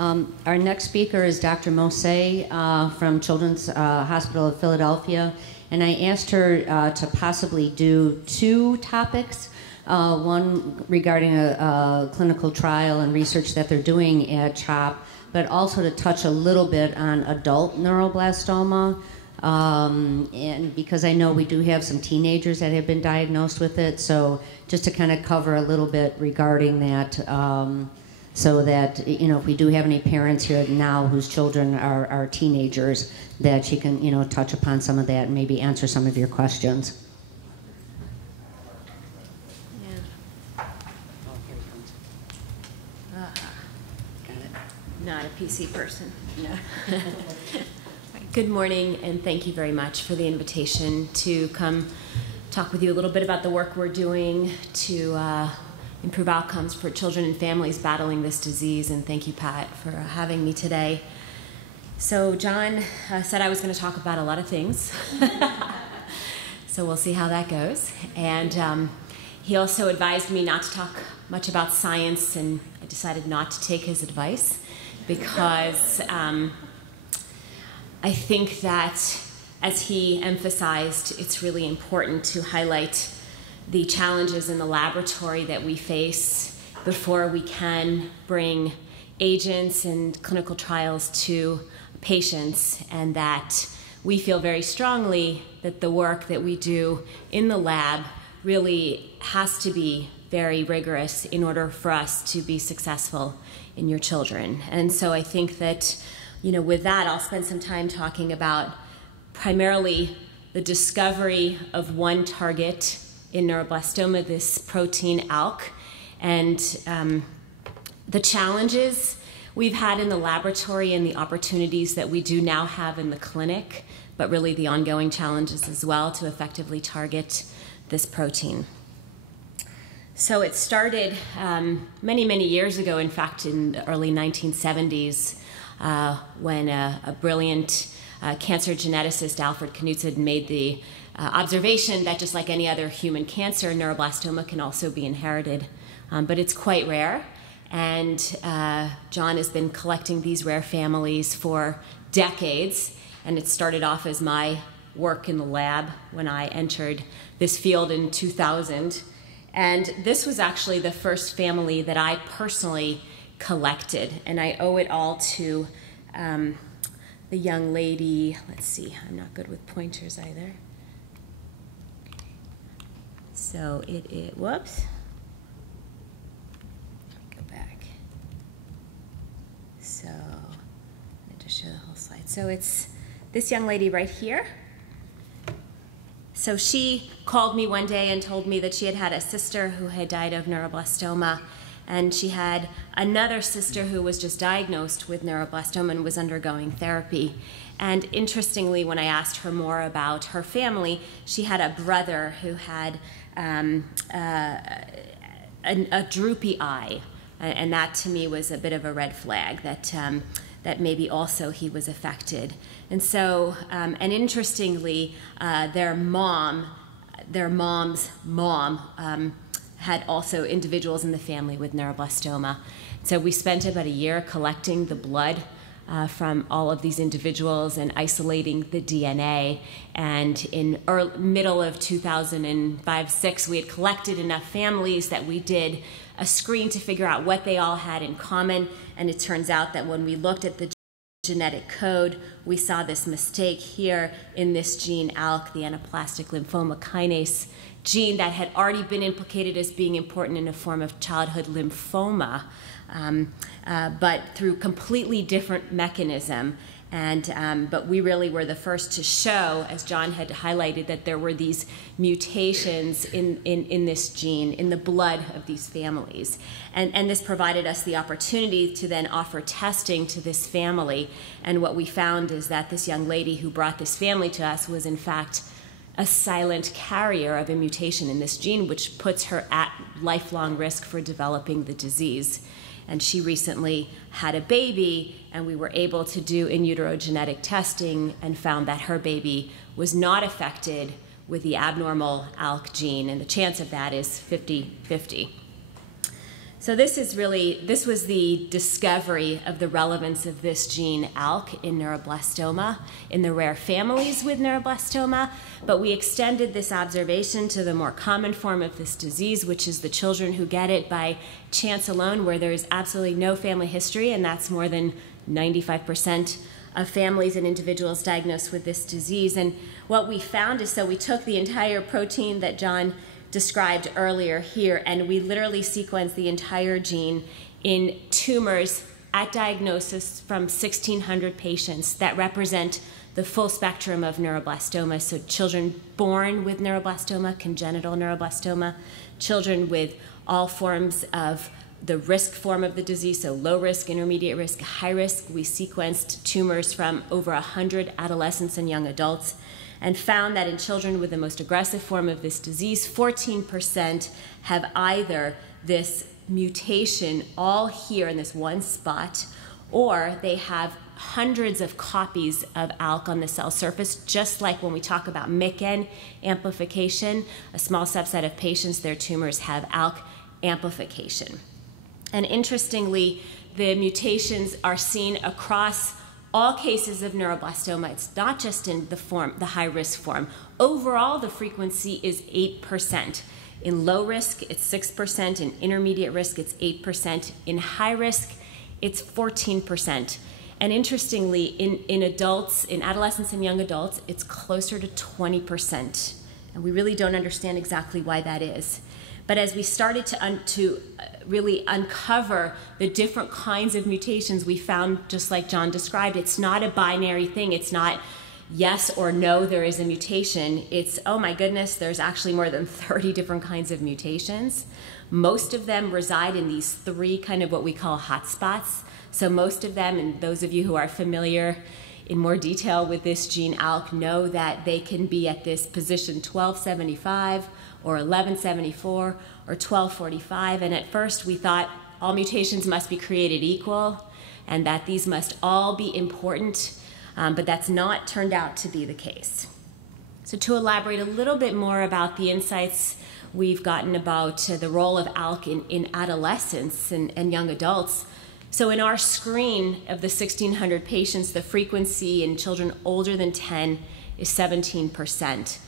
Our next speaker is Dr. Mosse from Children's Hospital of Philadelphia, and I asked her to possibly do two topics, one regarding a clinical trial and research that they're doing at CHOP, but also to touch a little bit on adult neuroblastoma, and because I know we do have some teenagers that have been diagnosed with it, so just to kind of cover a little bit regarding that, so that, you know, if we do have any parents here now whose children are teenagers, that she can, you know, touch upon some of that and maybe answer some of your questions. Yeah. Oh, here he comes. Got it. Not a PC person. No. Good morning, and thank you very much for the invitation to come talk with you a little bit about the work we're doing to improve outcomes for children and families battling this disease. And thank you, Pat, for having me today. So John said I was going to talk about a lot of things. So we'll see how that goes. And he also advised me not to talk much about science, and I decided not to take his advice because I think that, as he emphasized, it's really important to highlight the challenges in the laboratory that we face before we can bring agents and clinical trials to patients, and that we feel very strongly that the work that we do in the lab really has to be very rigorous in order for us to be successful in your children. And so I think that, you know, with that, I'll spend some time talking about primarily the discovery of one target in neuroblastoma, this protein ALK, and the challenges we've had in the laboratory and the opportunities that we do now have in the clinic, but really the ongoing challenges as well to effectively target this protein. So it started many, many years ago, in fact, in the early 1970s, when a brilliant cancer geneticist, Alfred Knudsen, made the observation that just like any other human cancer, neuroblastoma can also be inherited, but it's quite rare. And John has been collecting these rare families for decades, and it started off as my work in the lab when I entered this field in 2000. And this was actually the first family that I personally collected, and I owe it all to the young lady. Let's see, I'm not good with pointers either. So whoops. Go back. So let me just show the whole slide. So it's this young lady right here. So she called me one day and told me that she had had a sister who had died of neuroblastoma, and she had another sister who was just diagnosed with neuroblastoma and was undergoing therapy. And interestingly, when I asked her more about her family, she had a brother who had a droopy eye, and that to me was a bit of a red flag that that maybe also he was affected. And so, and interestingly, their mom's mom had also individuals in the family with neuroblastoma. So we spent about a year collecting the blood from all of these individuals and isolating the DNA. And in middle of 2005-06, we had collected enough families that we did a screen to figure out what they all had in common. And it turns out that when we looked at the genetic code, we saw this mistake here in this gene ALK, the anaplastic lymphoma kinase gene, that had already been implicated as being important in a form of childhood lymphoma, but through completely different mechanism. And but we really were the first to show, as John had highlighted, that there were these mutations in this gene, in the blood of these families. And this provided us the opportunity to then offer testing to this family. And what we found is that this young lady who brought this family to us was in fact a silent carrier of a mutation in this gene, which puts her at lifelong risk for developing the disease. And she recently had a baby, and we were able to do in utero genetic testing and found that her baby was not affected with the abnormal ALK gene, and the chance of that is 50-50. So this was the discovery of the relevance of this gene ALK in neuroblastoma, in the rare families with neuroblastoma, but we extended this observation to the more common form of this disease, which is the children who get it by chance alone, where there is absolutely no family history, and that's more than 95% of families and individuals diagnosed with this disease. And what we found is, so we took the entire protein that John described earlier here, and we literally sequenced the entire gene in tumors at diagnosis from 1,600 patients that represent the full spectrum of neuroblastoma. So children born with neuroblastoma, congenital neuroblastoma, children with all forms of the risk form of the disease, so low risk, intermediate risk, high risk. We sequenced tumors from over 100 adolescents and young adults, and found that in children with the most aggressive form of this disease, 14% have either this mutation all here in this one spot, or they have hundreds of copies of ALK on the cell surface, just like when we talk about MYC amplification. A small subset of patients, their tumors have ALK amplification. And interestingly, the mutations are seen across all cases of neuroblastoma. It's not just in the high-risk form. Overall, the frequency is 8%. In low risk, it's 6%. In intermediate risk, it's 8%. In high risk, it's 14%. And interestingly, in adults, in adolescents and young adults, it's closer to 20%. And we really don't understand exactly why that is. But as we started to really uncover the different kinds of mutations, we found, just like John described, it's not a binary thing. It's not yes or no, there is a mutation. It's, oh my goodness, there's actually more than 30 different kinds of mutations. Most of them reside in these three kind of what we call hotspots. So most of them, and those of you who are familiar in more detail with this gene ALK know that they can be at this position 1275 or 1174 or 1245. And at first we thought all mutations must be created equal and that these must all be important, but that's not turned out to be the case. So to elaborate a little bit more about the insights we've gotten about the role of ALK in adolescents and young adults. So in our screen of the 1,600 patients, the frequency in children older than 10 is 17%,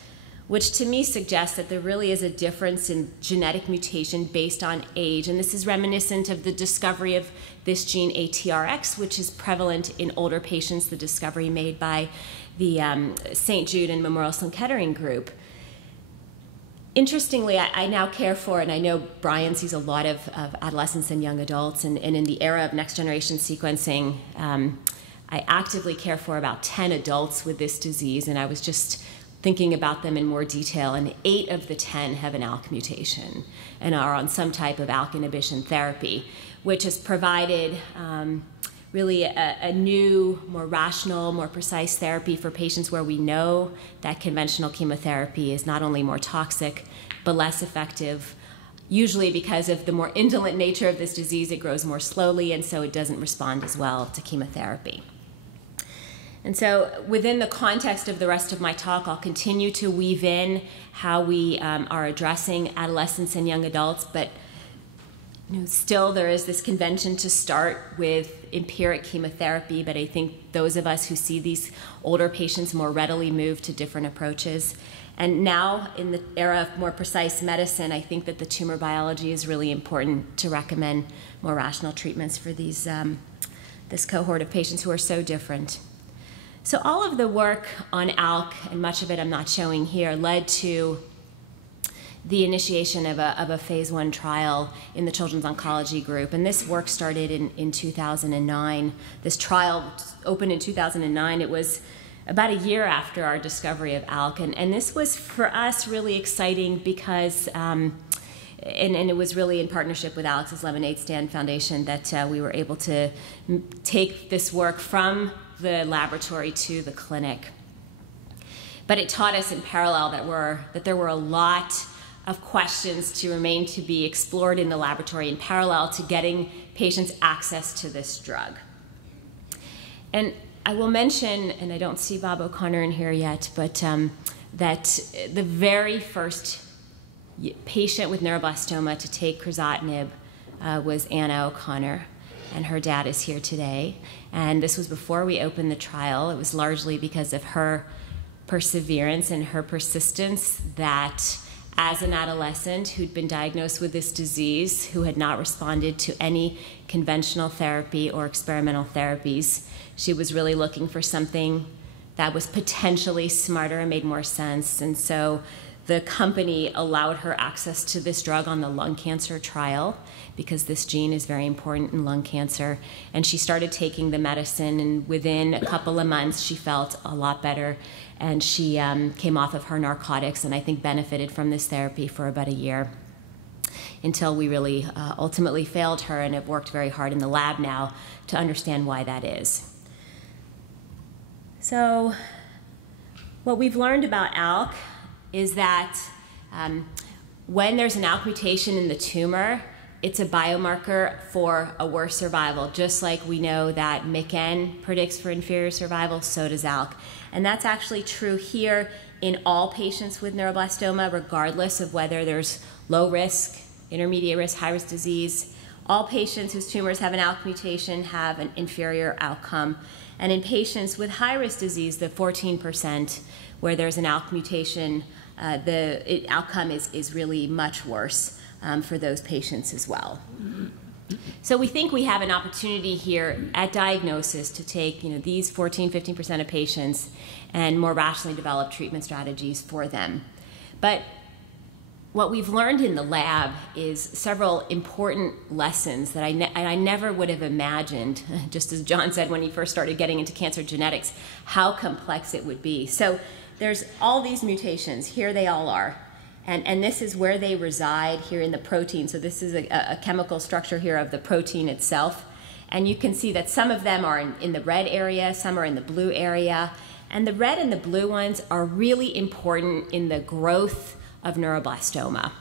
which to me suggests that there really is a difference in genetic mutation based on age. And this is reminiscent of the discovery of this gene ATRX, which is prevalent in older patients, the discovery made by the St. Jude and Memorial Sloan Kettering group. Interestingly, I now care for, and I know Brian sees a lot of adolescents and young adults, and in the era of next generation sequencing, I actively care for about 10 adults with this disease, and I was just thinking about them in more detail, and 8 of the 10 have an ALK mutation and are on some type of ALK inhibition therapy, which has provided really a new, more rational, more precise therapy for patients where we know that conventional chemotherapy is not only more toxic, but less effective, usually because of the more indolent nature of this disease. It grows more slowly, and so it doesn't respond as well to chemotherapy. And so within the context of the rest of my talk, I'll continue to weave in how we are addressing adolescents and young adults, but still there is this convention to start with empiric chemotherapy, but I think those of us who see these older patients more readily move to different approaches. And now, in the era of more precise medicine, I think that the tumor biology is really important to recommend more rational treatments for these, this cohort of patients who are so different. So all of the work on ALK, and much of it I'm not showing here, led to the initiation of a phase 1 trial in the Children's Oncology Group. And this work started in 2009. This trial opened in 2009. It was about a year after our discovery of ALK. And this was, for us, really exciting because, and it was really in partnership with Alex's Lemonade Stand Foundation that we were able to take this work from the laboratory to the clinic. But it taught us in parallel that there were a lot of questions to remain to be explored in the laboratory in parallel to getting patients access to this drug. And I will mention, and I don't see Bob O'Connor in here yet, but that the very first patient with neuroblastoma to take CRizotinib was Anna O'Connor, and her dad is here today. And this was before we opened the trial. It was largely because of her perseverance and her persistence that as an adolescent who'd been diagnosed with this disease, who had not responded to any conventional therapy or experimental therapies, she was really looking for something that was potentially smarter and made more sense. And so the company allowed her access to this drug on the lung cancer trial because this gene is very important in lung cancer. And she started taking the medicine, and within a couple of months, she felt a lot better. And she came off of her narcotics and I think benefited from this therapy for about a year until we really ultimately failed her and have worked very hard in the lab now to understand why that is. So what we've learned about ALK is that when there's an ALK mutation in the tumor, it's a biomarker for a worse survival. Just like we know that MYC-N predicts for inferior survival, so does ALK. And that's actually true here in all patients with neuroblastoma, regardless of whether there's low risk, intermediate risk, high risk disease. All patients whose tumors have an ALK mutation have an inferior outcome. And in patients with high risk disease, the 14% where there's an ALK mutation, the outcome is really much worse for those patients as well. So we think we have an opportunity here at diagnosis to take these 14–15% of patients and more rationally develop treatment strategies for them. But what we've learned in the lab is several important lessons that I never would have imagined, just as John said when he first started getting into cancer genetics, how complex it would be. So there's all these mutations. Here they all are. And this is where they reside here in the protein. So this is a chemical structure here of the protein itself. And you can see that some of them are in the red area, some are in the blue area. And the red and the blue ones are really important in the growth of neuroblastoma.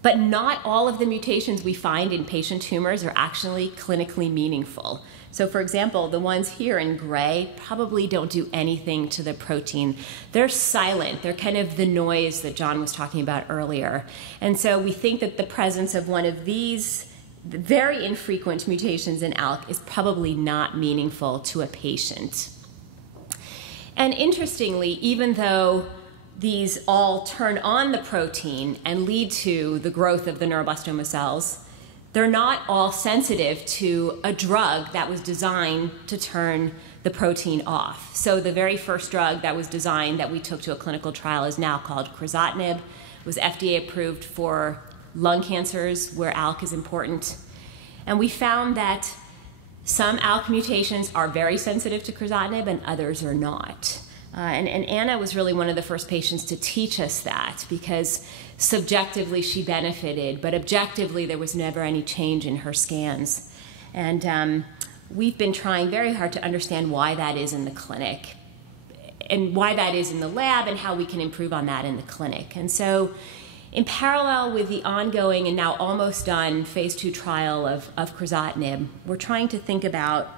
But not all of the mutations we find in patient tumors are actually clinically meaningful. So for example, the ones here in gray probably don't do anything to the protein. They're silent. They're kind of the noise that John was talking about earlier. And so we think that the presence of one of these very infrequent mutations in ALK is probably not meaningful to a patient. And interestingly, even though these all turn on the protein and lead to the growth of the neuroblastoma cells, they're not all sensitive to a drug that was designed to turn the protein off. So the very first drug that was designed that we took to a clinical trial is now called CRizotinib. It was FDA approved for lung cancers where ALK is important. And we found that some ALK mutations are very sensitive to CRizotinib and others are not. And Anna was really one of the first patients to teach us that, because subjectively she benefited, but objectively there was never any change in her scans. And we've been trying very hard to understand why that is in the clinic, and why that is in the lab, and how we can improve on that in the clinic. And so in parallel with the ongoing and now almost done phase 2 trial of CRizotinib, we're trying to think about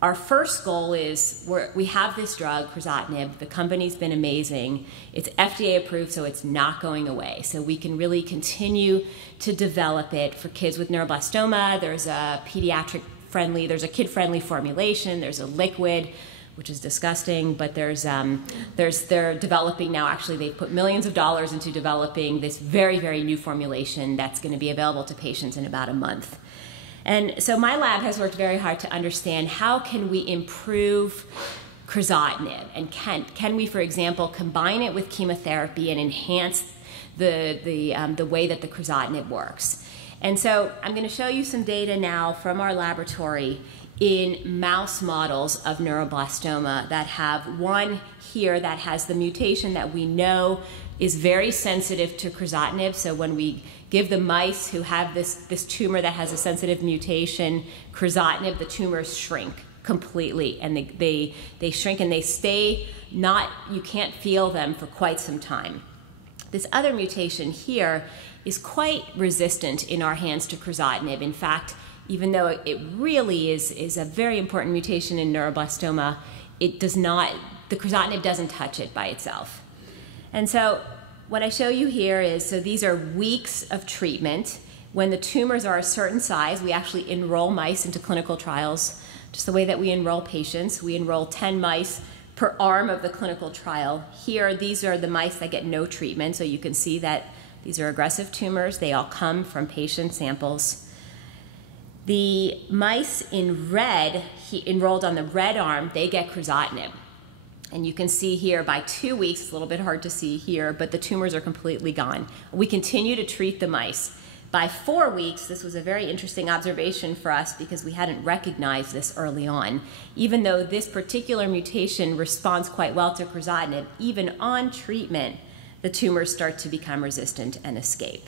our first goal is we have this drug, CRizotinib. The company's been amazing. It's FDA approved, so it's not going away. So we can really continue to develop it for kids with neuroblastoma. There's a there's a kid-friendly formulation. There's a liquid, which is disgusting, but they're developing now. Actually, they've put millions of dollars into developing this very, very new formulation that's going to be available to patients in about a month. And so my lab has worked very hard to understand how can we improve CRizotinib, and can we, for example, combine it with chemotherapy and enhance the way that the CRizotinib works. And so I'm going to show you some data now from our laboratory in mouse models of neuroblastoma that have one here that has the mutation that we know is very sensitive to CRizotinib. So when we give the mice who have this tumor that has a sensitive mutation CRizotinib, the tumors shrink completely, and they shrink and they stay you can't feel them for quite some time. This other mutation here is quite resistant in our hands to CRizotinib. In fact, even though it really is a very important mutation in neuroblastoma, the CRizotinib doesn't touch it by itself. And so what I show you here is, so these are weeks of treatment, when the tumors are a certain size, we actually enroll mice into clinical trials, just the way that we enroll patients. We enroll 10 mice per arm of the clinical trial. Here, these are the mice that get no treatment, so you can see that these are aggressive tumors. They all come from patient samples. The mice in red, he enrolled on the red arm, they get crizotinib. And you can see here by 2 weeks, it's a little bit hard to see here, but the tumors are completely gone. We continue to treat the mice. By 4 weeks, this was a very interesting observation for us because we hadn't recognized this early on. Even though this particular mutation responds quite well to crizotinib, even on treatment, the tumors start to become resistant and escape.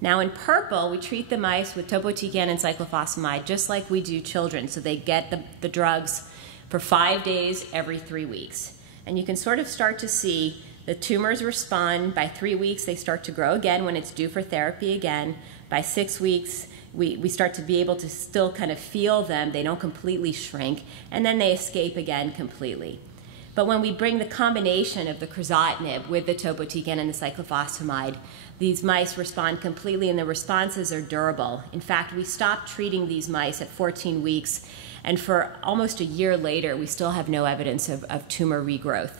Now in purple, we treat the mice with topotecan and cyclophosphamide just like we do children. So they get the drugs for 5 days every 3 weeks. And you can sort of start to see the tumors respond. By 3 weeks, they start to grow again when it's due for therapy again. By 6 weeks, we start to be able to still kind of feel them. They don't completely shrink. And then they escape again completely. But when we bring the combination of the crizotinib with the topotecan and the cyclophosphamide, these mice respond completely and the responses are durable. In fact, we stopped treating these mice at 14 weeks, and for almost a year later, we still have no evidence of tumor regrowth.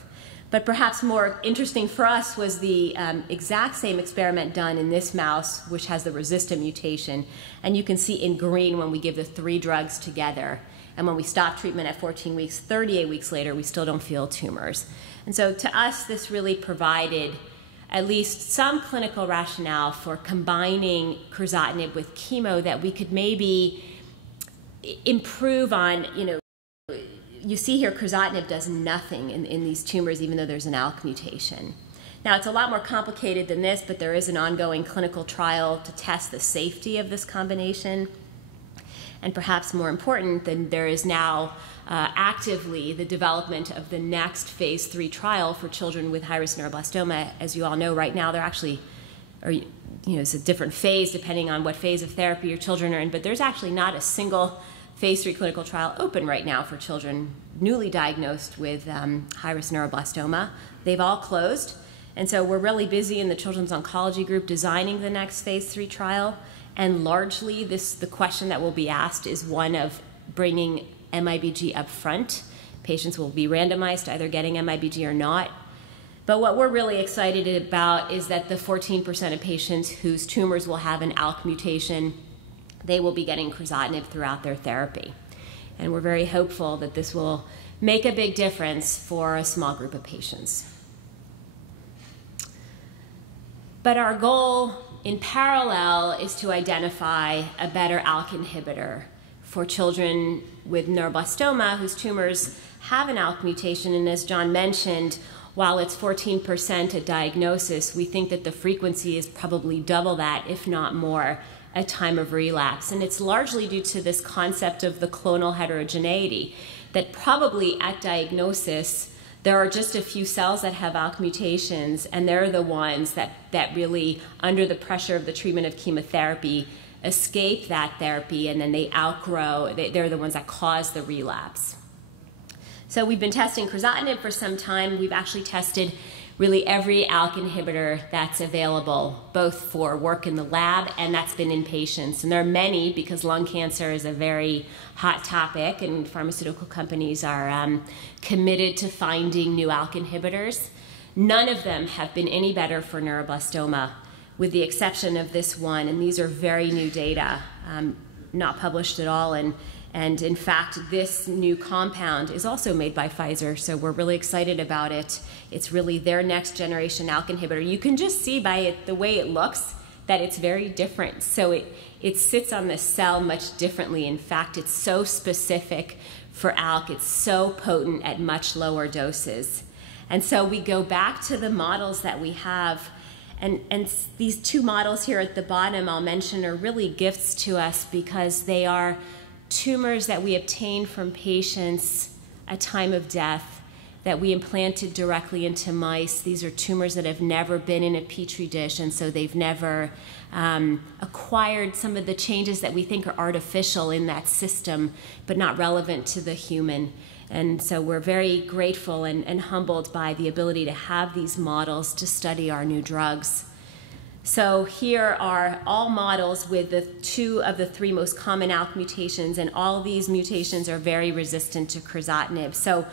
But perhaps more interesting for us was the exact same experiment done in this mouse, which has the resistant mutation. And you can see in green when we give the 3 drugs together. And when we stop treatment at 14 weeks, 38 weeks later, we still don't feel tumors. And so to us, this really provided at least some clinical rationale for combining crizotinib with chemo that we could maybe improve on. You see here crizotinib does nothing in these tumors even though there's an ALK mutation. Now it's a lot more complicated than this, but there is an ongoing clinical trial to test the safety of this combination. And perhaps more important, than there is now actively the development of the next phase 3 trial for children with high-risk neuroblastoma. As you all know, right now they're actually, it's a different phase depending on what phase of therapy your children are in, but there's actually not a single phase 3 clinical trial open right now for children newly diagnosed with high-risk neuroblastoma. They've all closed. And so we're really busy in the Children's Oncology Group designing the next phase 3 trial. And largely, the question that will be asked is one of bringing MIBG up front. Patients will be randomized to either getting MIBG or not. But what we're really excited about is that the 14% of patients whose tumors will have an ALK mutation, they will be getting crizotinib throughout their therapy. And we're very hopeful that this will make a big difference for a small group of patients. But our goal in parallel is to identify a better ALK inhibitor for children with neuroblastoma whose tumors have an ALK mutation. And as John mentioned, while it's 14% at diagnosis, we think that the frequency is probably double that, if not more, at time of relapse. And it's largely due to this concept of the clonal heterogeneity, that probably at diagnosis, there are just a few cells that have ALK mutations, and they're the ones that really, under the pressure of the treatment of chemotherapy, escape that therapy, and then they outgrow. They're the ones that cause the relapse. So we've been testing crizotinib for some time. We've actually tested really every ALK inhibitor that's available, both for work in the lab and that's been in patients. And there are many because lung cancer is a very hot topic and pharmaceutical companies are committed to finding new ALK inhibitors. None of them have been any better for neuroblastoma, with the exception of this one. And these are very new data, not published at all. And in fact, this new compound is also made by Pfizer, so we're really excited about it. It's really their next generation ALK inhibitor. You can just see by it, the way it looks, that it's very different. So it sits on the cell much differently. In fact, it's so specific for ALK. It's so potent at much lower doses. And so we go back to the models that we have. And these 2 models here at the bottom I'll mention are really gifts to us because they are tumors that we obtained from patients at time of death that we implanted directly into mice. These are tumors that have never been in a petri dish, and so they've never acquired some of the changes that we think are artificial in that system, but not relevant to the human. And so we're very grateful and humbled by the ability to have these models to study our new drugs. So here are all models with the 2 of the 3 most common ALK mutations, and all these mutations are very resistant to crizotinib. So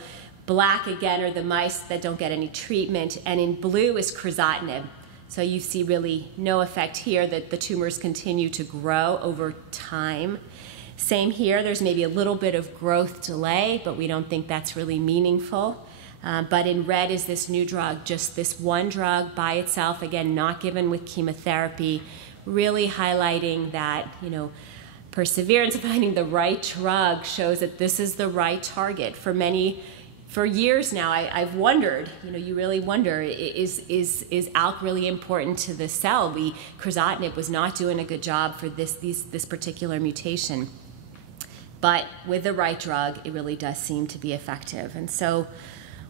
black, again, are the mice that don't get any treatment, and in blue is crizotinib. So you see really no effect here, that the tumors continue to grow over time. Same here, there's maybe a little bit of growth delay, but we don't think that's really meaningful. But in red is this new drug, just this one drug by itself, again, not given with chemotherapy, really highlighting that, perseverance of finding the right drug shows that this is the right target. For years now, I've wondered, you really wonder, is ALK really important to the cell? Crizotinib was not doing a good job for this particular mutation. But with the right drug, it really does seem to be effective. And so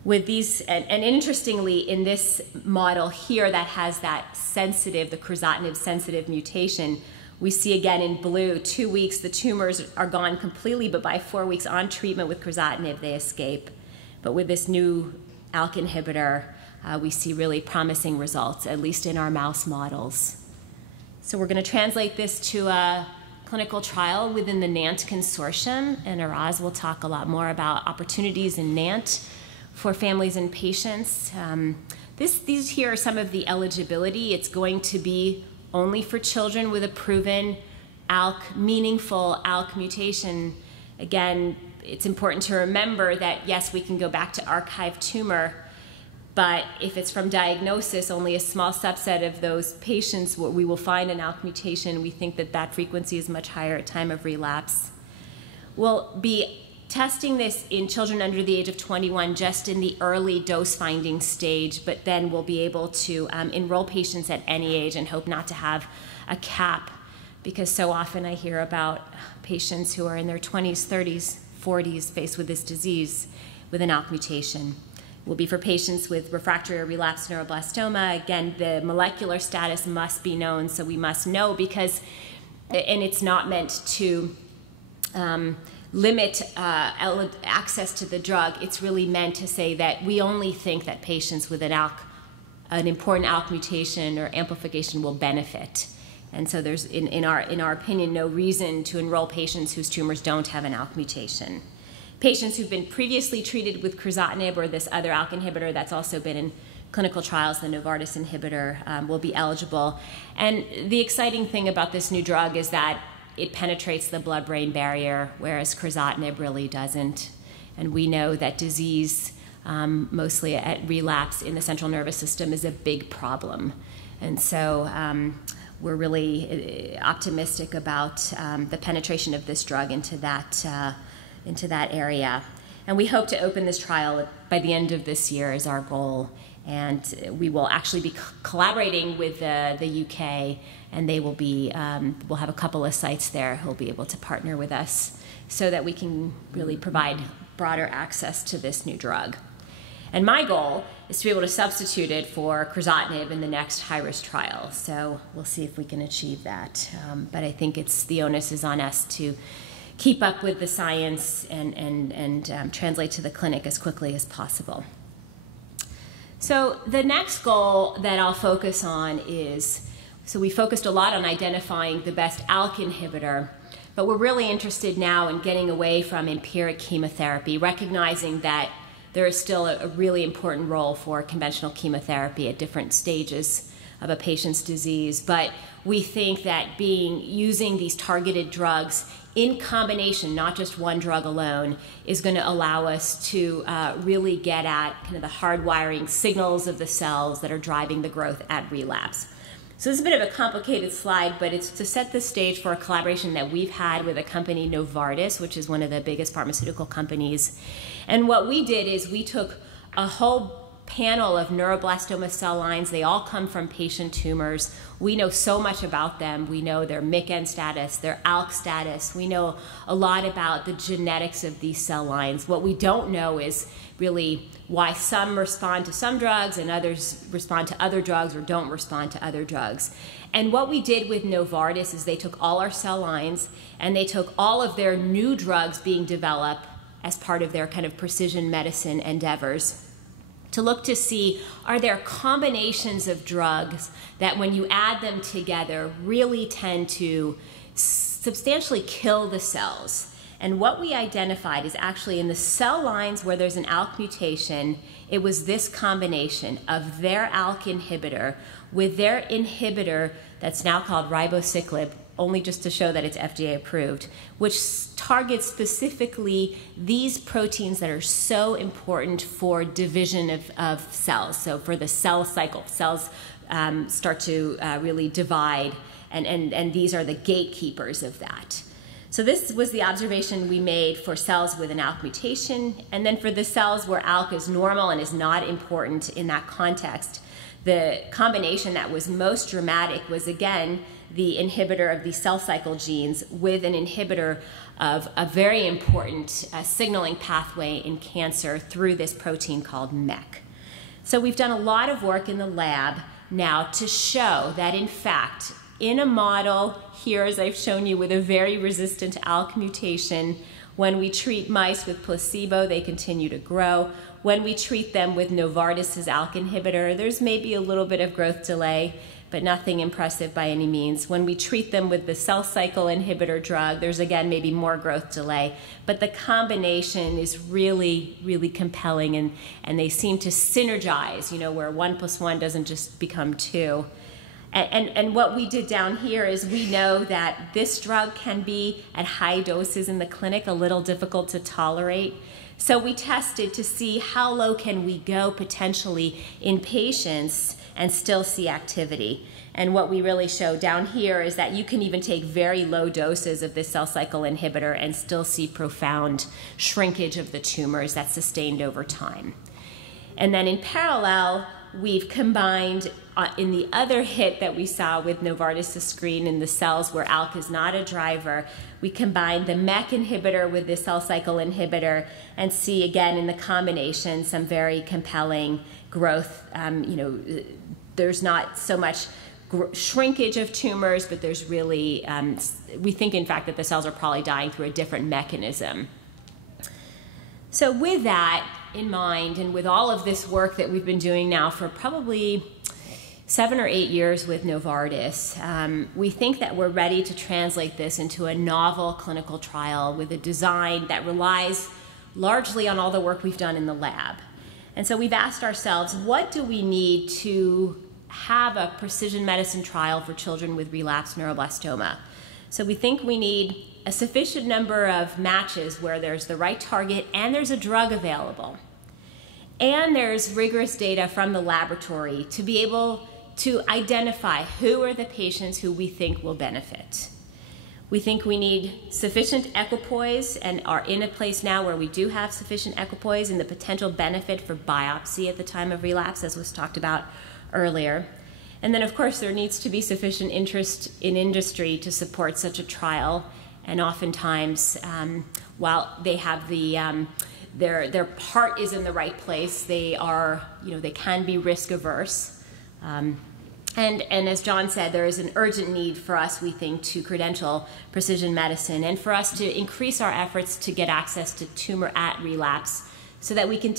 with these, and interestingly, in this model here that has that the crizotinib sensitive mutation, we see again in blue, 2 weeks, the tumors are gone completely, but by 4 weeks on treatment with crizotinib, they escape. But with this new ALK inhibitor, we see really promising results, at least in our mouse models. So we're going to translate this to a clinical trial within the NANT consortium, and Araz will talk a lot more about opportunities in NANT for families and patients. These here are some of the eligibility. It's going to be only for children with a proven meaningful ALK mutation. Again, it's important to remember that, yes, we can go back to archive tumor, but if it's from diagnosis, only a small subset of those patients we will find an ALK mutation. We think that frequency is much higher at time of relapse. We'll be testing this in children under the age of 21 just in the early dose-finding stage, but then we'll be able to enroll patients at any age and hope not to have a cap, because so often I hear about patients who are in their 20s, 30s, 40s faced with this disease with an ALK mutation. It will be for patients with refractory or relapsed neuroblastoma. Again, the molecular status must be known, so we must know, because, and it's not meant to limit access to the drug. It's really meant to say that we only think that patients with an important ALK mutation or amplification will benefit. And so there's, in our opinion, no reason to enroll patients whose tumors don't have an ALK mutation. Patients who've been previously treated with crizotinib or this other ALK inhibitor that's also been in clinical trials, the Novartis inhibitor, will be eligible. And the exciting thing about this new drug is that it penetrates the blood-brain barrier, whereas crizotinib really doesn't. And we know that disease, mostly at relapse in the central nervous system, is a big problem. And so we're really optimistic about the penetration of this drug into that area. And we hope to open this trial by the end of this year is our goal. And we will actually be collaborating with the UK, and they will be, we'll have a couple of sites there who'll be able to partner with us so that we can really provide broader access to this new drug. And my goal is to be able to substitute it for crizotinib in the next Highrisk trial. So we'll see if we can achieve that. But I think the onus is on us to keep up with the science and translate to the clinic as quickly as possible. So the next goal that I'll focus on is, so we focused a lot on identifying the best ALK inhibitor, but we're really interested now in getting away from empiric chemotherapy, recognizing that there is still a really important role for conventional chemotherapy at different stages of a patient's disease. But we think that using these targeted drugs in combination, not just one drug alone, is going to allow us to really get at kind of the hardwiring signals of the cells that are driving the growth at relapse. So this is a bit of a complicated slide, but it's to set the stage for a collaboration that we've had with a company, Novartis, which is one of the biggest pharmaceutical companies. And what we did is we took a whole panel of neuroblastoma cell lines. They all come from patient tumors. We know so much about them. We know their MYC status, their ALK status. We know a lot about the genetics of these cell lines. What we don't know is really why some respond to some drugs and others respond to other drugs or don't respond to other drugs. And what we did with Novartis is they took all our cell lines and they took all of their new drugs being developed as part of their kind of precision medicine endeavors. to look to see, are there combinations of drugs that when you add them together really tend to substantially kill the cells. And what we identified is actually in the cell lines where there's an ALK mutation, it was this combination of their ALK inhibitor with their inhibitor that's now called ribociclib, only just to show that it's FDA approved, which targets specifically these proteins that are so important for division of cells. So for the cell cycle, cells start to really divide, and these are the gatekeepers of that. So this was the observation we made for cells with an ALK mutation, and then for the cells where ALK is normal and is not important in that context, the combination that was most dramatic was, again, the inhibitor of the cell cycle genes with an inhibitor of a very important signaling pathway in cancer through this protein called MEK. So we've done a lot of work in the lab now to show that, in fact, in a model here, as I've shown you, with a very resistant ALK mutation, when we treat mice with placebo, they continue to grow. When we treat them with Novartis's ALK inhibitor, there's maybe a little bit of growth delay, but nothing impressive by any means. When we treat them with the cell cycle inhibitor drug, there's again maybe more growth delay, but the combination is really, really compelling, and they seem to synergize, where 1 + 1 doesn't just become 2. And what we did down here is we know that this drug can be at high doses in the clinic a little difficult to tolerate. So we tested to see how low can we go potentially in patients and still see activity. And what we really show down here is that you can even take very low doses of this cell cycle inhibitor and still see profound shrinkage of the tumors that's sustained over time. And then in parallel, we've combined in the other hit that we saw with Novartis' screen in the cells where ALK is not a driver, we combined the MEK inhibitor with the cell cycle inhibitor and see again in the combination some very compelling growth. There's not so much shrinkage of tumors, but there's really, we think in fact that the cells are probably dying through a different mechanism. So with that in mind, and with all of this work that we've been doing now for probably 7 or 8 years with Novartis, we think that we're ready to translate this into a novel clinical trial with a design that relies largely on all the work we've done in the lab. And so we've asked ourselves, what do we need to have a precision medicine trial for children with relapsed neuroblastoma? So we think we need a sufficient number of matches where there's the right target and there's a drug available. And there's rigorous data from the laboratory to be able to identify who are the patients who we think will benefit. We think we need sufficient equipoise and are in a place now where we do have sufficient equipoise and the potential benefit for biopsy at the time of relapse, as was talked about earlier. And then, of course, there needs to be sufficient interest in industry to support such a trial. And oftentimes, while they have their part is in the right place, they are, they can be risk averse. And as John said, there is an urgent need for us, we think, to credential precision medicine and for us to increase our efforts to get access to tumor at relapse so that we can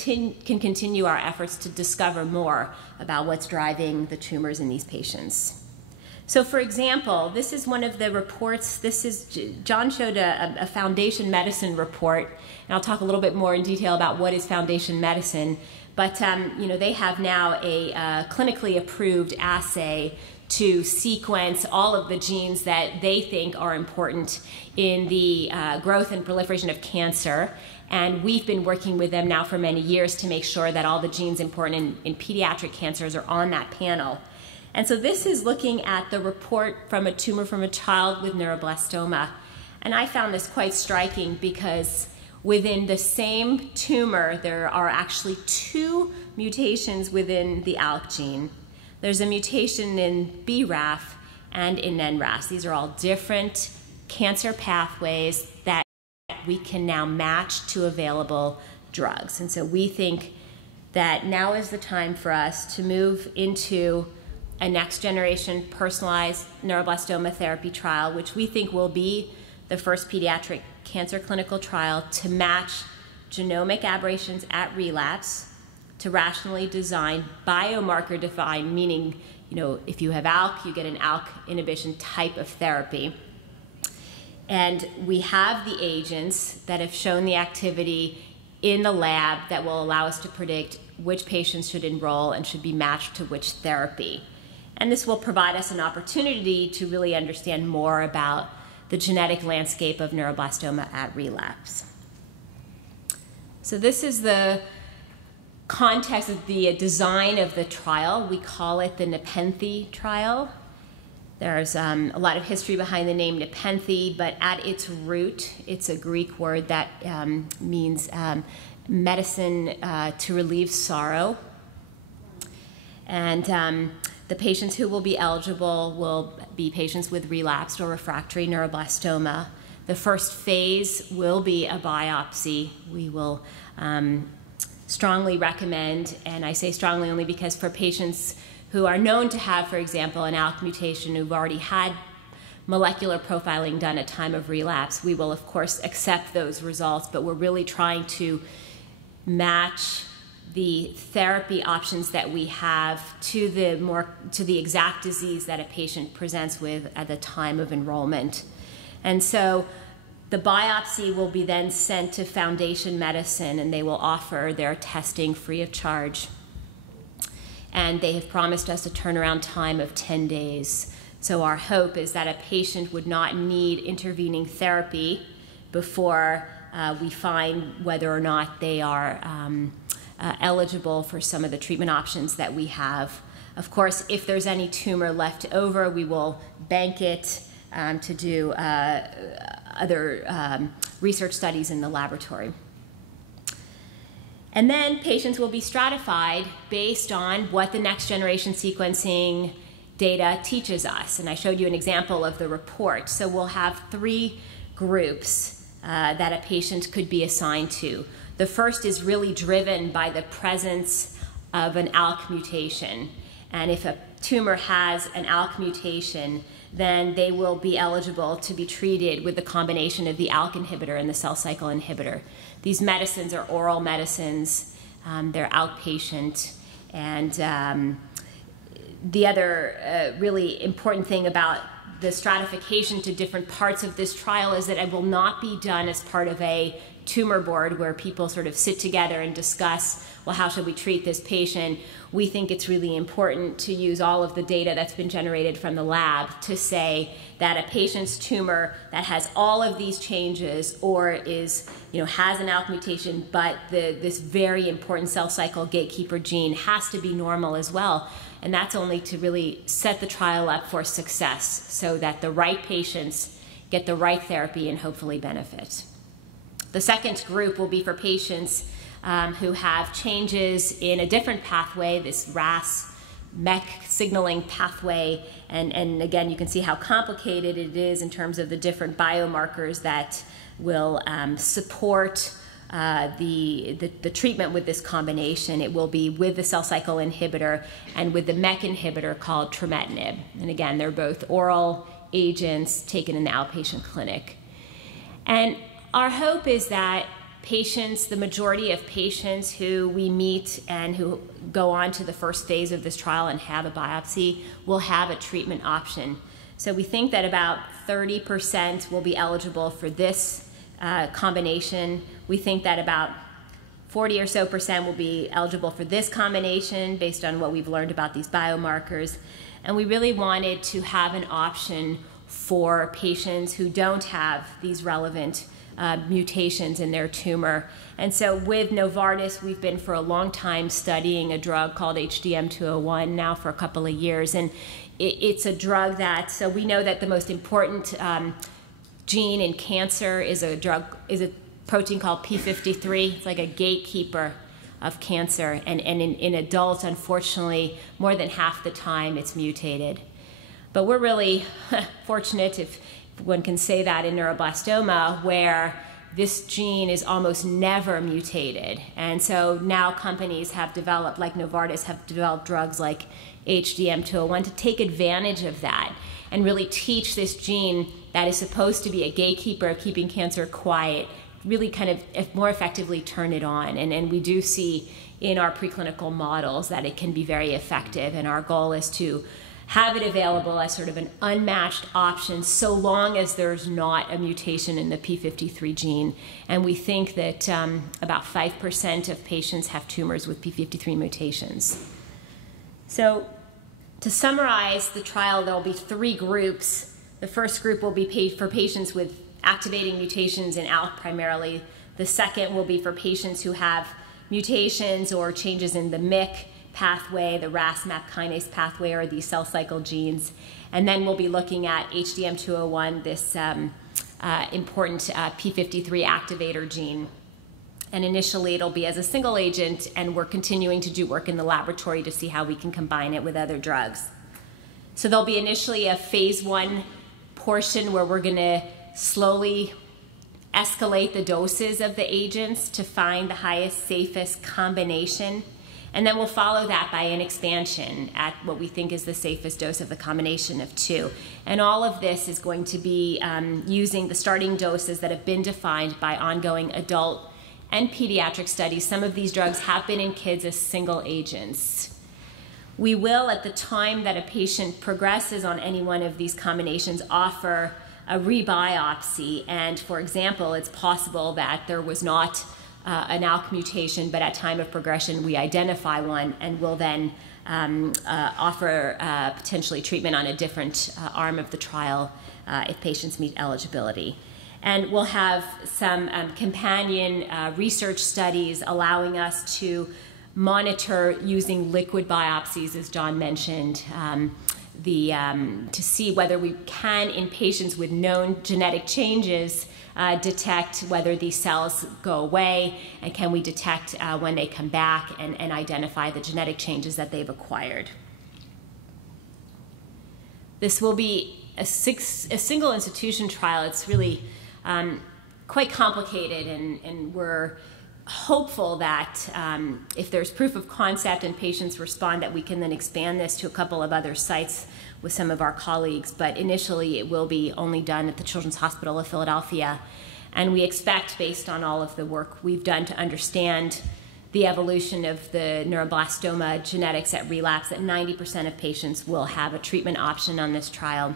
continue our efforts to discover more about what's driving the tumors in these patients. So for example, this is one of the reports. John showed a Foundation Medicine report, and I'll talk a little bit more in detail about what is Foundation Medicine. But they have now a clinically approved assay to sequence all of the genes that they think are important in the growth and proliferation of cancer. And we've been working with them now for many years to make sure that all the genes important in pediatric cancers are on that panel. And so this is looking at the report from a tumor from a child with neuroblastoma. And I found this quite striking because within the same tumor, there are actually 2 mutations within the ALK gene. There's a mutation in BRAF and in NRAS. These are all different cancer pathways that we can now match to available drugs. And so we think that now is the time for us to move into a next generation personalized neuroblastoma therapy trial, which we think will be the first pediatric cancer clinical trial to match genomic aberrations at relapse to rationally design biomarker-defined, meaning, if you have ALK, you get an ALK inhibition type of therapy. And we have the agents that have shown the activity in the lab that will allow us to predict which patients should enroll and should be matched to which therapy. And this will provide us an opportunity to really understand more about the genetic landscape of neuroblastoma at relapse. So this is the context of the design of the trial. We call it the Nepenthe trial. There's a lot of history behind the name Nepenthe, but at its root, it's a Greek word that means medicine to relieve sorrow. And the patients who will be eligible will be patients with relapsed or refractory neuroblastoma. The first phase will be a biopsy. We will strongly recommend, and I say strongly only because for patients who are known to have, for example, an ALK mutation, who've already had molecular profiling done at time of relapse, we will of course accept those results, but we're really trying to match the therapy options that we have to the exact disease that a patient presents with at the time of enrollment. And so the biopsy will be then sent to Foundation Medicine, and they will offer their testing free of charge. And they have promised us a turnaround time of 10 days. So our hope is that a patient would not need intervening therapy before we find whether or not they are eligible for some of the treatment options that we have. Of course, if there's any tumor left over, we will bank it to do other research studies in the laboratory. And then patients will be stratified based on what the next generation sequencing data teaches us. And I showed you an example of the report. So we'll have 3 groups that a patient could be assigned to. The first is really driven by the presence of an ALK mutation. And if a tumor has an ALK mutation, then they will be eligible to be treated with the combination of the ALK inhibitor and the cell cycle inhibitor. These medicines are oral medicines, they're outpatient, and the other really important thing about the stratification to different parts of this trial is that it will not be done as part of a tumor board where people sort of sit together and discuss, well, how should we treat this patient? We think it's really important to use all of the data that's been generated from the lab to say that a patient's tumor that has all of these changes or is, has an ALK mutation, but this very important cell cycle gatekeeper gene has to be normal as well. And that's only to really set the trial up for success so that the right patients get the right therapy and hopefully benefit. The second group will be for patients who have changes in a different pathway, this RAS-MEK signaling pathway. And again, you can see how complicated it is in terms of the different biomarkers that will support the treatment with this combination. It will be with the cell cycle inhibitor and with the MEK inhibitor called trametinib. And again, they're both oral agents taken in the outpatient clinic. And our hope is that patients, the majority of patients who we meet and who go on to the first phase of this trial and have a biopsy will have a treatment option. So we think that about 30% will be eligible for this combination. We think that about 40 or so % will be eligible for this combination based on what we've learned about these biomarkers. And we really wanted to have an option for patients who don't have these relevant mutations in their tumor. And so with Novartis, we've been for a long time studying a drug called HDM201 now for a couple of years. And it's a drug that, so we know that the most important gene in cancer is a protein called P53. It's like a gatekeeper of cancer. And in adults, unfortunately, more than half the time it's mutated. But we're really fortunate, if one can say that, in neuroblastoma, where this gene is almost never mutated. And so now companies have developed, like Novartis, have developed drugs like HDM201 to take advantage of that and really teach this gene that is supposed to be a gatekeeper of keeping cancer quiet really kind of more effectively turn it on. And we do see in our preclinical models that it can be very effective. And our goal is to have it available as sort of an unmatched option so long as there's not a mutation in the p53 gene. And we think that about 5% of patients have tumors with p53 mutations. So to summarize the trial, there will be 3 groups. The first group will be for patients with activating mutations in ALK primarily. The second will be for patients who have mutations or changes in the MYC pathway, the RAS-MAP kinase pathway, or these cell cycle genes. And then we'll be looking at HDM201, this important p53 activator gene. And initially it'll be as a single agent, and we're continuing to do work in the laboratory to see how we can combine it with other drugs. So there'll be initially a phase 1 portion where we're going to slowly escalate the doses of the agents to find the highest, safest combination. And then we'll follow that by an expansion at what we think is the safest dose of the combination of 2. And all of this is going to be using the starting doses that have been defined by ongoing adult and pediatric studies. Some of these drugs have been in kids as single agents. We will, at the time that a patient progresses on any one of these combinations, offer a rebiopsy. And for example, it's possible that there was not an ALK mutation, but at time of progression we identify one, and will then offer potentially treatment on a different arm of the trial if patients meet eligibility. And we'll have some companion research studies allowing us to monitor using liquid biopsies, as John mentioned, to see whether we can, in patients with known genetic changes, detect whether these cells go away, and can we detect when they come back, and identify the genetic changes that they've acquired. This will be a single institution trial. It's really quite complicated, and we're hopeful that if there's proof of concept and patients respond, that we can then expand this to a couple of other sites with some of our colleagues. But initially it will be only done at the Children's Hospital of Philadelphia. And we expect, based on all of the work we've done to understand the evolution of the neuroblastoma genetics at relapse, that 90% of patients will have a treatment option on this trial.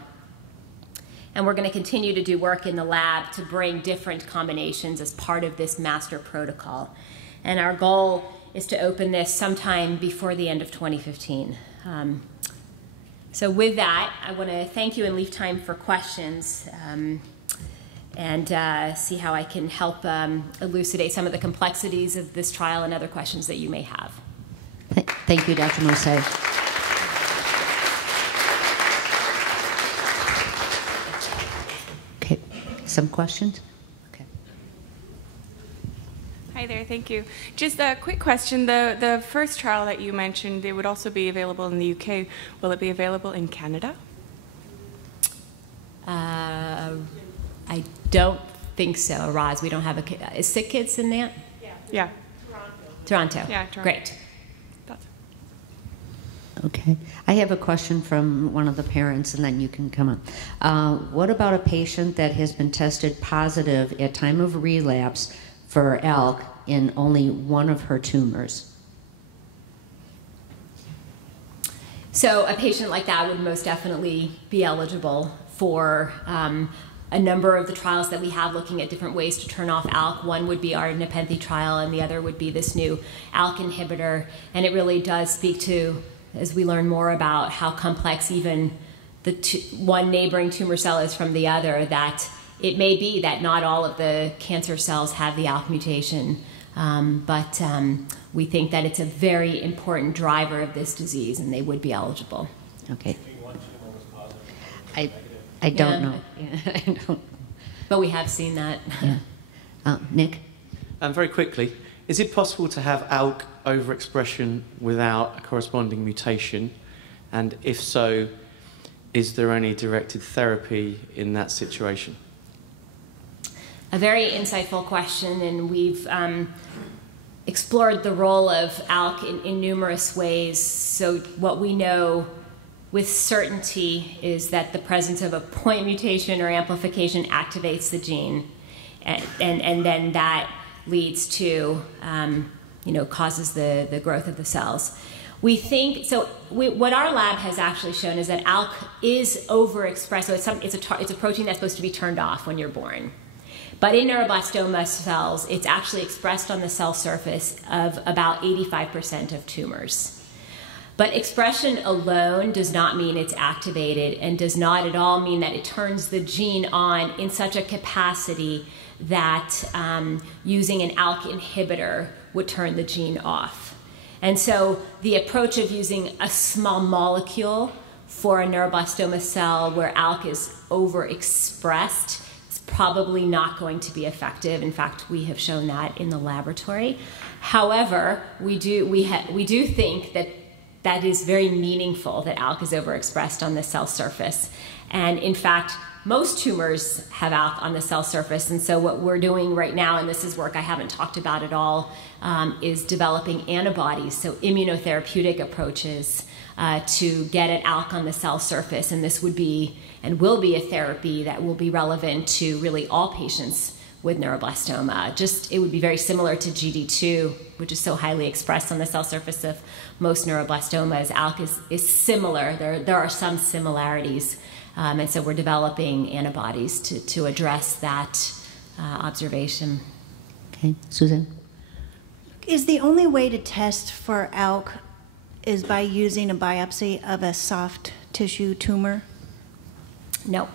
And we're going to continue to do work in the lab to bring different combinations as part of this master protocol. And our goal is to open this sometime before the end of 2015. So with that, I want to thank you and leave time for questions, and see how I can help elucidate some of the complexities of this trial and other questions that you may have. Thank you, Dr. Mosse. Okay, some questions? Okay. Hi there, thank you. Just a quick question. The first trial that you mentioned, it would also be available in the UK. Will it be available in Canada? I don't think so, Roz. We don't have is Sick Kids in that? Yeah. Toronto. Yeah, Toronto. Great. Okay. I have a question from one of the parents, and then you can come on. What about a patient that has been tested positive at time of relapse for ALK in only one of her tumors? So a patient like that would most definitely be eligible for a number of the trials that we have looking at different ways to turn off ALK. One would be our Nepenthe trial, and the other would be this new ALK inhibitor. And it really does speak to, as we learn more about how complex even the one neighboring tumor cell is from the other, that it may be that not all of the cancer cells have the ALK mutation, but we think that it's a very important driver of this disease, and they would be eligible. Okay. I don't know. Yeah, I don't know. But we have seen that. Yeah. Nick? Very quickly, is it possible to have ALK overexpression without a corresponding mutation? And if so, is there any directed therapy in that situation? A very insightful question, and we've explored the role of ALK in numerous ways. So what we know with certainty is that the presence of a point mutation or amplification activates the gene. and then that leads to, causes the growth of the cells. We think, what our lab has actually shown is that ALK is overexpressed. So it's a protein that's supposed to be turned off when you're born. But in neuroblastoma cells, it's actually expressed on the cell surface of about 85% of tumors. But expression alone does not mean it's activated, and does not at all mean that it turns the gene on in such a capacity that using an ALK inhibitor would turn the gene off. And so the approach of using a small molecule for a neuroblastoma cell where ALK is overexpressed is probably not going to be effective. In fact, we have shown that in the laboratory. However, we do think that is very meaningful that ALK is overexpressed on the cell surface. And in fact, most tumors have ALK on the cell surface, and so what we're doing right now, and this is work I haven't talked about at all, is developing antibodies, so immunotherapeutic approaches to get at ALK on the cell surface, and this would be and will be a therapy that will be relevant to really all patients with neuroblastoma. It would be very similar to GD2, which is so highly expressed on the cell surface of most neuroblastomas. ALK is similar. There are some similarities. And so we're developing antibodies to address that observation. Okay, Susan? Is the only way to test for ALK is by using a biopsy of a soft tissue tumor? No.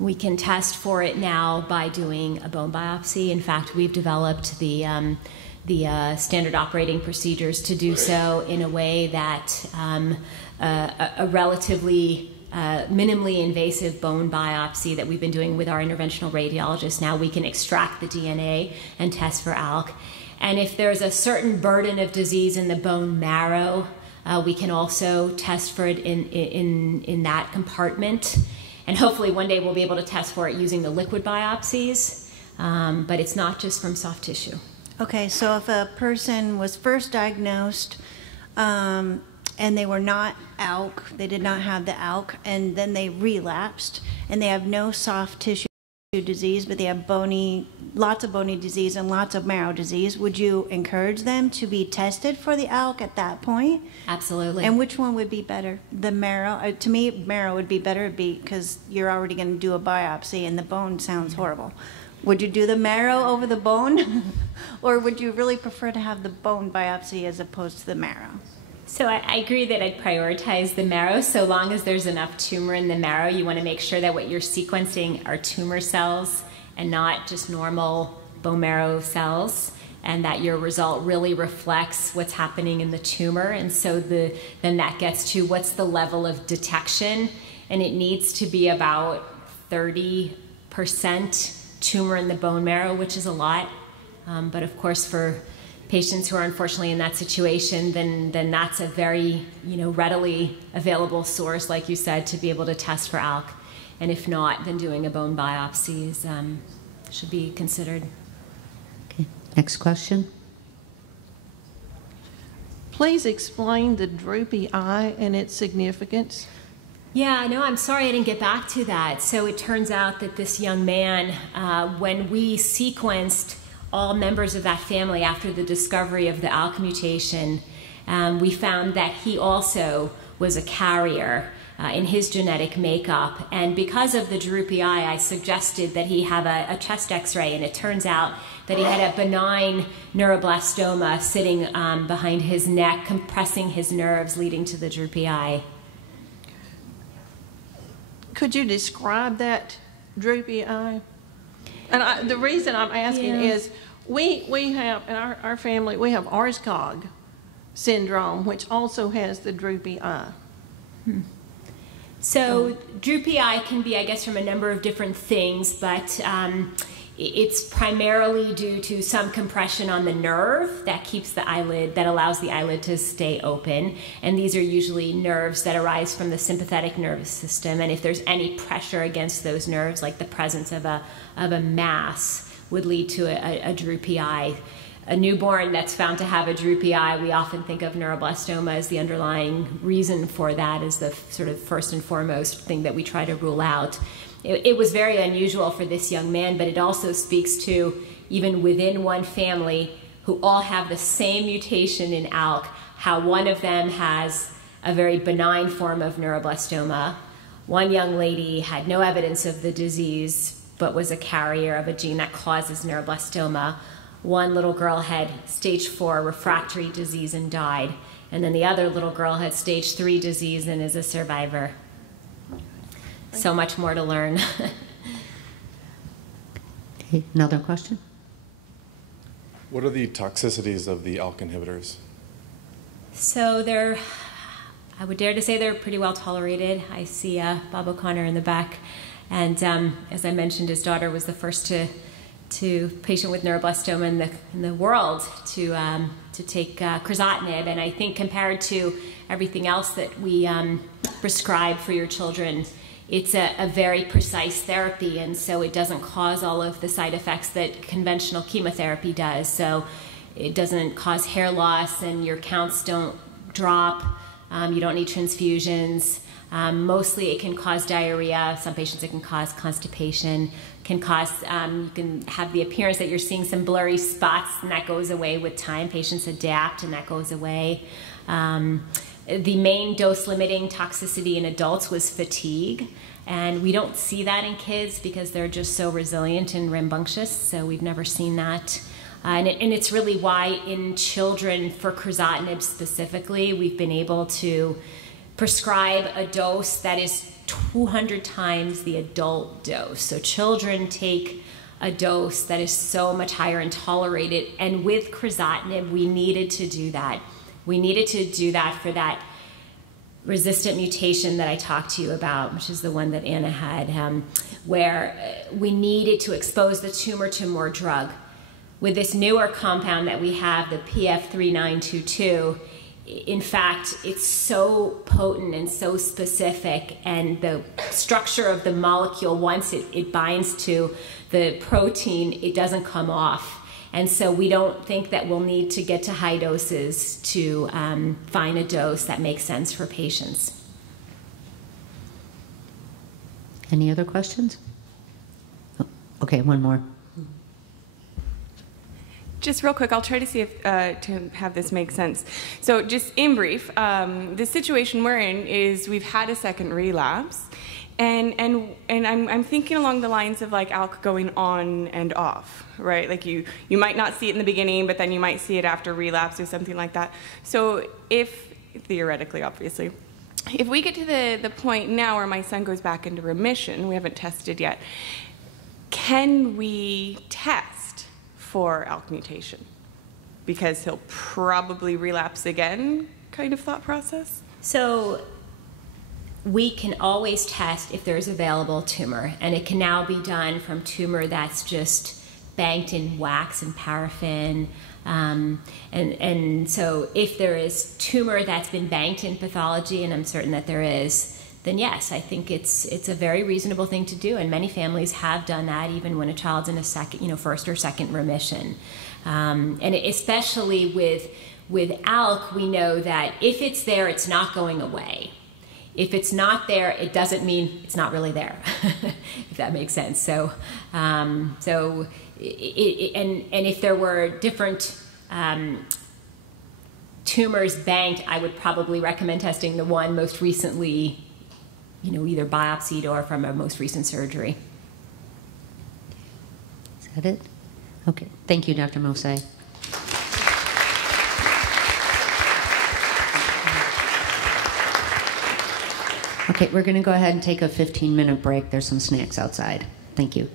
We can test for it now by doing a bone biopsy. In fact, we've developed the standard operating procedures to do so in a way that a relatively minimally invasive bone biopsy that we've been doing with our interventional radiologists, now we can extract the DNA and test for ALK. And if there's a certain burden of disease in the bone marrow, we can also test for it in that compartment. And hopefully one day we'll be able to test for it using the liquid biopsies, but it's not just from soft tissue. Okay, so if a person was first diagnosed and they were not ALK, they did not have the ALK, and then they relapsed, and they have no soft tissue disease, but they have lots of bony disease and lots of marrow disease, would you encourage them to be tested for the ALK at that point? Absolutely. And which one would be better? The marrow? To me, marrow would be better because you're already going to do a biopsy, and the bone sounds horrible. Would you do the marrow over the bone? Or would you really prefer to have the bone biopsy as opposed to the marrow? So I agree that I'd prioritize the marrow. So long as there's enough tumor in the marrow, you want to make sure that what you're sequencing are tumor cells and not just normal bone marrow cells, and that your result really reflects what's happening in the tumor. And so then that gets to what's the level of detection, and it needs to be about 30% tumor in the bone marrow, which is a lot. But of course, for patients who are unfortunately in that situation, then that's a very readily available source, like you said, to be able to test for ALK. And if not, then doing a bone biopsy should be considered. Okay, next question. Please explain the droopy eye and its significance. Yeah, no, I'm sorry I didn't get back to that. So it turns out that this young man, when we sequenced all members of that family after the discovery of the ALK mutation, we found that he also was a carrier in his genetic makeup. And because of the droopy eye, I suggested that he have a chest x-ray, and it turns out that he had a benign neuroblastoma sitting behind his neck, compressing his nerves, leading to the droopy eye. Could you describe that droopy eye? And the reason I'm asking is we have, in our family, we have Arscog syndrome, which also has the droopy eye. So droopy eye can be, I guess, from a number of different things, but it's primarily due to some compression on the nerve that keeps the eyelid, that allows the eyelid to stay open. And these are usually nerves that arise from the sympathetic nervous system. And if there's any pressure against those nerves, like the presence of a mass, would lead to a droopy eye. A newborn that's found to have a droopy eye, we often think of neuroblastoma as the underlying reason for that, as the sort of first and foremost thing that we try to rule out. it was very unusual for this young man, but it also speaks to, even within one family who all have the same mutation in ALK, how one of them has a very benign form of neuroblastoma. One young lady had no evidence of the disease, but was a carrier of a gene that causes neuroblastoma. One little girl had stage 4 refractory disease and died. And then the other little girl had stage 3 disease and is a survivor. So much more to learn. Okay, another question? What are the toxicities of the ALK inhibitors? So I would dare to say they're pretty well tolerated. I see Bob O'Connor in the back. And as I mentioned, his daughter was the first patient with neuroblastoma in the world to take CRizotinib. And I think compared to everything else that we prescribe for your children, it's a very precise therapy, and so it doesn't cause all of the side effects that conventional chemotherapy does. So it doesn't cause hair loss, and your counts don't drop. You don't need transfusions. Mostly it can cause diarrhea. Some patients it can cause constipation. You can have the appearance that you're seeing some blurry spots, and that goes away with time. Patients adapt, and that goes away. The main dose-limiting toxicity in adults was fatigue, and we don't see that in kids because they're just so resilient and rambunctious, so we've never seen that. And it's really why in children, for CRizotinib specifically, we've been able to prescribe a dose that is 200 times the adult dose. So children take a dose that is so much higher and tolerated, and with CRizotinib, we needed to do that. We needed to do that for that resistant mutation that I talked to you about, which is the one that Anna had, where we needed to expose the tumor to more drug. With this newer compound that we have, the PF3922, in fact, it's so potent and so specific, and the structure of the molecule, once it binds to the protein, it doesn't come off. And so we don't think that we'll need to get to high doses to find a dose that makes sense for patients. Any other questions? Oh, okay, one more. Just real quick, I'll try to see if to have this make sense. So just in brief, the situation we're in is we've had a second relapse, and I'm thinking along the lines of like ALK going on and off, right? Like you might not see it in the beginning, but then you might see it after relapse or something like that. So if, theoretically, obviously, if we get to the point now where my son goes back into remission, we haven't tested yet, can we test for ALK mutation? Because he'll probably relapse again, kind of thought process? So we can always test if there's available tumor, and it can now be done from tumor that's just banked in wax and paraffin. And so if there is tumor that's been banked in pathology, and I'm certain that there is, then yes, I think it's a very reasonable thing to do, and many families have done that even when a child's in a second, first or second remission. And especially with ALK, we know that if it's there, it's not going away. If it's not there, it doesn't mean it's not really there, if that makes sense. So, and if there were different tumors banked, I would probably recommend testing the one most recently, either biopsied or from a most recent surgery. Is that it? Okay. Thank you, Dr. Mosse. Okay, we're going to go ahead and take a 15-minute break. There's some snacks outside. Thank you.